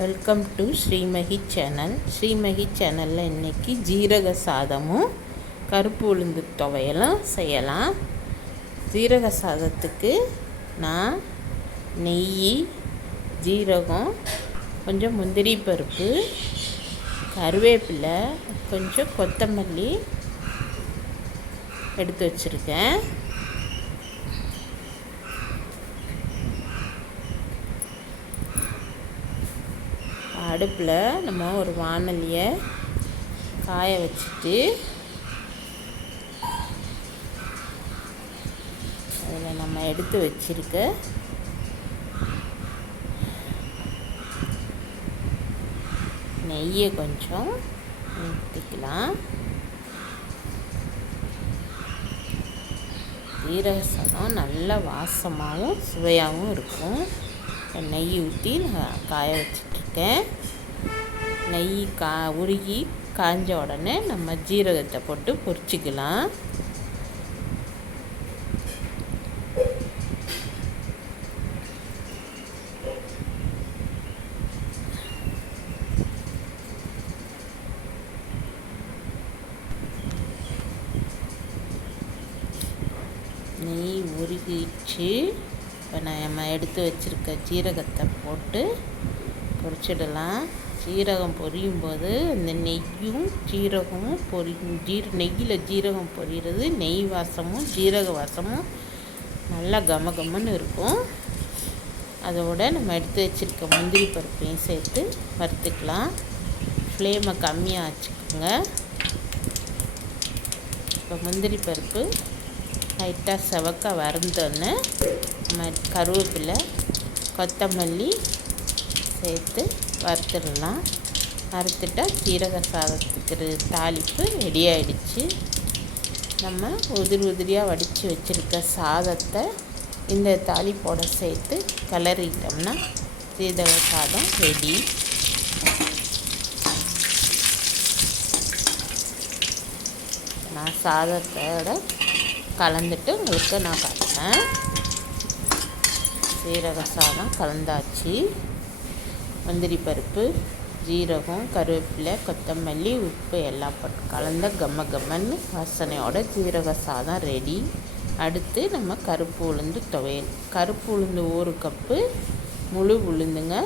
Welcome to Srimahi channel. Srimahi சேனலில் இன்றைக்கி ஜீரக சாதமும் கருப்பு உளுந்து துவையலும் செய்யலாம். ஜீரக சாதத்துக்கு நான் நெய், ஜீரகம், கொஞ்சம் முந்திரி பருப்பு, கருவேப்பிலை, கொஞ்சம் கொத்தமல்லி எடுத்து வச்சுருக்கேன். அடுப்பில் நம்ம ஒரு வாணலியை காய வச்சுட்டு அதில் நம்ம எடுத்து வச்சுருக்க நெய்யை கொஞ்சம் ஊற்றிக்கலாம். ஜீரக சாதம் நல்ல வாசமாகவும் சுவையாகவும் இருக்கும். நெய் ஊற்றி நான் காய வச்சிட்ருக்கேன். நெய் உருகி காஞ்ச உடனே நம்ம ஜீரகத்தை போட்டு பொரிச்சிக்கலாம். நெய் உருகிச்சு. இப்போ நம்ம எடுத்து வச்சுருக்க ஜீரகத்தை போட்டு பொரிச்சிடலாம். ஜீரகம் பொரியும் போது இந்த நெய்யும் ஜீரகமும் நெய்யில் ஜீரகம் பொரிகிறது. நெய் வாசமும் ஜீரக வாசமும் நல்லா கமகமன்னு இருக்கும். அதோட நம்ம எடுத்து வச்சுருக்க முந்திரி பருப்பையும் சேர்த்து வறுத்துக்கலாம். ஃப்ளேமை கம்மியாக வச்சுக்கோங்க. இப்போ முந்திரி பருப்பு லைட்டாக செவக்க வறுந்தோன்னு நம்ம கருவேப்பிலை, கொத்தமல்லி சேர்த்து வறுத்துடலாம். வறுத்துட்டா ஜீரக சாதத்துக்கு தாளிப்பு ரெடி ஆகிடுச்சு. நம்ம உதிரியாக வடித்து வச்சுருக்க சாதத்தை இந்த தாளிப்போட சேர்த்து கிளறிட்டோம்னா ஜீரக சாதம் ரெடி. நான் சாதத்தோட கலந்துட்டு உங்களுக்கு நான் காட்டுறேன். ஜீரக சாதம் கலந்தாச்சு. முந்திரி பருப்பு, ஜீரகம், கருவேப்பிலை, கொத்தமல்லி, உப்பு எல்லாம் போட்டு கலந்த கம்மன்னு வாசனையோட ஜீரக சாதம் ரெடி. அடுத்து நம்ம கருப்பு உளுந்து துவையல். கருப்பு உளுந்து 1 கப்பு, முழு உளுந்துங்க,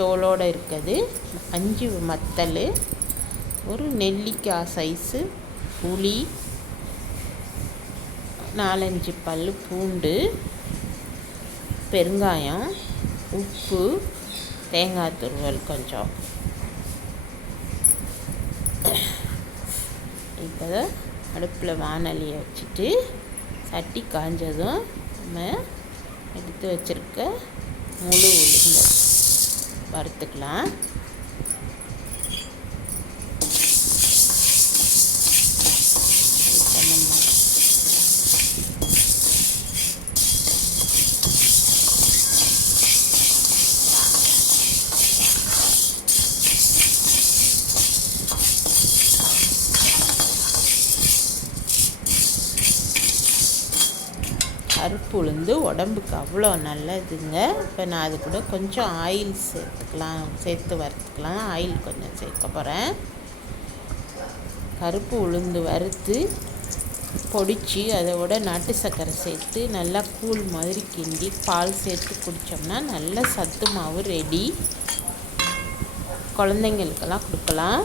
தோலோடு இருக்குது, 5 மத்தல், ஒரு நெல்லிக்காய் சைஸு புளி, 4-5 பல் பூண்டு, பெருங்காயம், உப்பு, தேங்காய் துருவல் கொஞ்சம். இப்போ அடுப்பில் வாணலியை வச்சுட்டு சட்டி காஞ்சதும் நம்ம எடுத்து வச்சுருக்க முழு உளுந்து வறுத்துக்கலாம். கருப்பு உளுந்து உடம்புக்கு அவ்வளோ நல்லதுங்க. இப்போ நான் அது கூட கொஞ்சம் ஆயில் சேர்த்து வறுத்துக்கலாம். ஆயில் கொஞ்சம் சேர்க்க போகிறேன். கருப்பு உளுந்து வறுத்து பொடிச்சு அதோட நாட்டு சர்க்கரை சேர்த்து நல்லா கூழ் மாதிரி கிண்டி பால் சேர்த்து குடித்தோம்னா நல்ல சத்து மாவு ரெடி. குழந்தைங்களுக்கெல்லாம் கொடுக்கலாம்.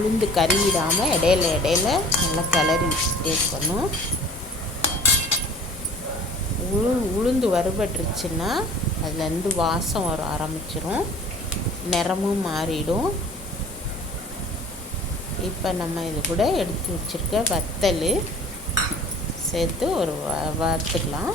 உளுந்து கறிவிடாமல் இடையில நல்லா கிளறி விட்டுட்டே இருக்கணும். உளுந்து வறுபட்டுருச்சுன்னா அதுலேருந்து வாசம் வர ஆரம்பிச்சிடும், நிறமும் மாறிடும். இப்போ நம்ம இது கூட எடுத்து வச்சுருக்க வத்தல் சேர்த்து ஒரு வறுத்துக்கலாம்.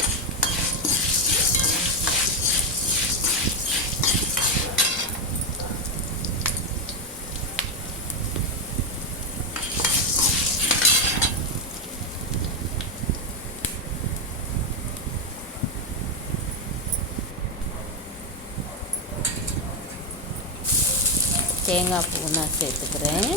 தேங்காய் பூ நான் சேர்த்துக்கிறேன்.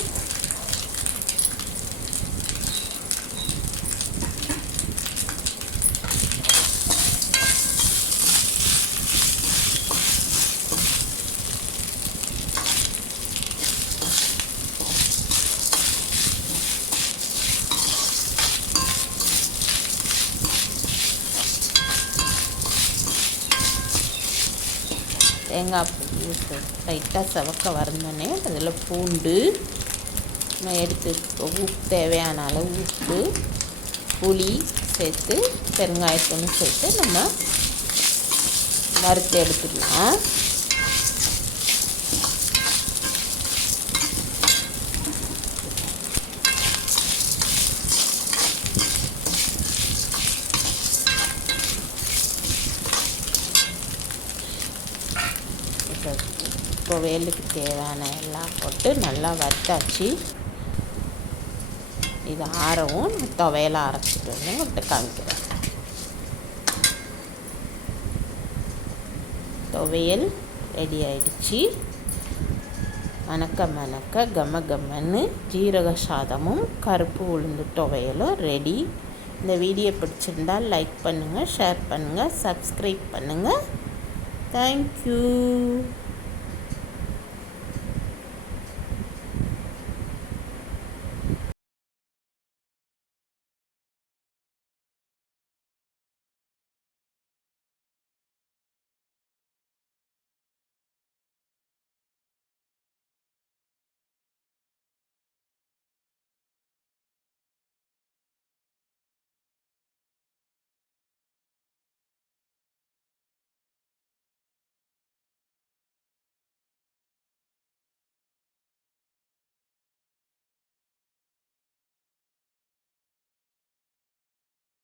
தேங்காய் பூ லைட்டாக செவக்க வந்தோடனே அதில் பூண்டு நான் எடுத்து உப்பு தேவையான அளவு உப்பு புளி சேர்த்து பெருங்காயத்தூள் சேர்த்து நம்ம வறுத்து எடுத்துக்கலாம். துவையலுக்கு தேவையான எல்லாம் போட்டு நல்லா வறுத்தாச்சு. இது ஆறவும் துவையலை அரைச்சிட்டு வந்து உங்கள்கிட்ட காமிக்கிறேன். துவையல் ரெடி ஆயிடுச்சு. மணக்க கம கம்மன்னு ஜீரக சாதமும் கருப்பு உளுந்து துவையலும் ரெடி. இந்த வீடியோ பிடிச்சிருந்தால் லைக் பண்ணுங்கள், ஷேர் பண்ணுங்கள், சப்ஸ்கிரைப் பண்ணுங்கள். தேங்க்யூ.